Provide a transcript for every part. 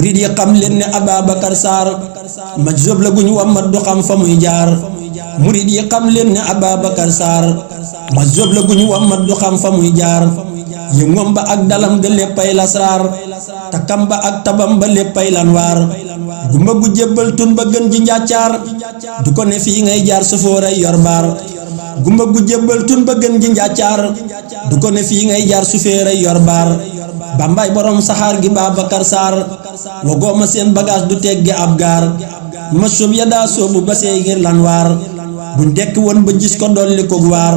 murid yi xam leen ne Ababacar Sarr majzub la guñ wammat du xam fa muy jaar murid yi xam leen ne Ababacar Sarr majzub la guñ wammat du xam fa muy jaar yëngoom ba ak dalam ga léppay lasraar takam ba ak tabam ba léppay lanwaar gumba gu jébbal tun ba gën ji njàccaar du ko ne fii ngay jaar sufóoray yor baar gumba gu jébbal tun ba gën ji njàccaar du ko ne fii ngay jaar suféeray yor baar bambay borom saxaar gi Babacar Sarr wagooma seen bagage du teggi ab gaar ma soob ya daa soobu ba seey ngir lan waar buñ dekk woon ba gis ko dolli ko waar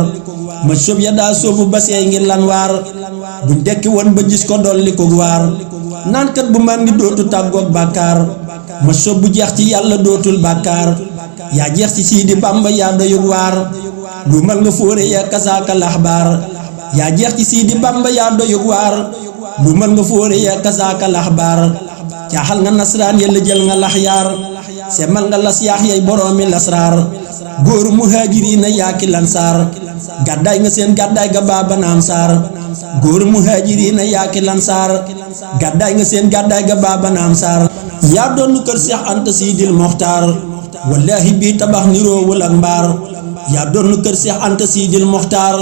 ma soob ya daa soobu ba seey ngir lan waar buñ dekki woon ba gis ko dolli ko waar naankat bu màndi dootu tàggoog bàkkaar ma soob bu jeex ci yàlla dootul bàkkaar yaa jeex ci Sidi Bamba yaa doyug waar lu mal nga fóore ya kasaaka laxbaar yaa jeex ci Sidi Bamba yaa doyug waar lu mal nga fóore ya kasaaka laxbaar caaxal nga nasraan ya jël nga laxyaar semal nga las yaax yay boroomi lasraar góoru muhaajiriina yaaki lansaar gàddaay nga seen gàddaay ga baaba naam saar góoru muhaajiriina yaaki lansaar gàddaay nga seen gàddaay ga baaba naam saar yaa doon kër Seex Anta Sidil Moxtaar wallaahi bii tabax niroowul ak mbaar yaa doon kër Seex Anta Sidil Moxtaar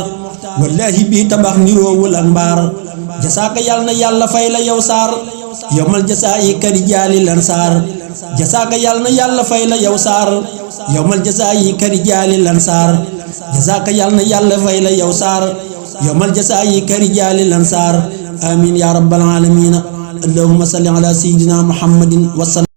wallaahi bii tabax niroowul ak mbaar jasaaka yàlla na yàlla fay la yow Sarr yowmal jasaa yi kari jaali lan saar jasaaka yàlla na yàlla fay la yow Sarr yowmal jasaa yi kari jaali lan saar jasaaka yàlla na yàlla fay la yow Sarr yowmal jasaa yi kari jaali lan saar amin ya rabbal alamin allahumma salli ala sayyidina muhammadin wa sallam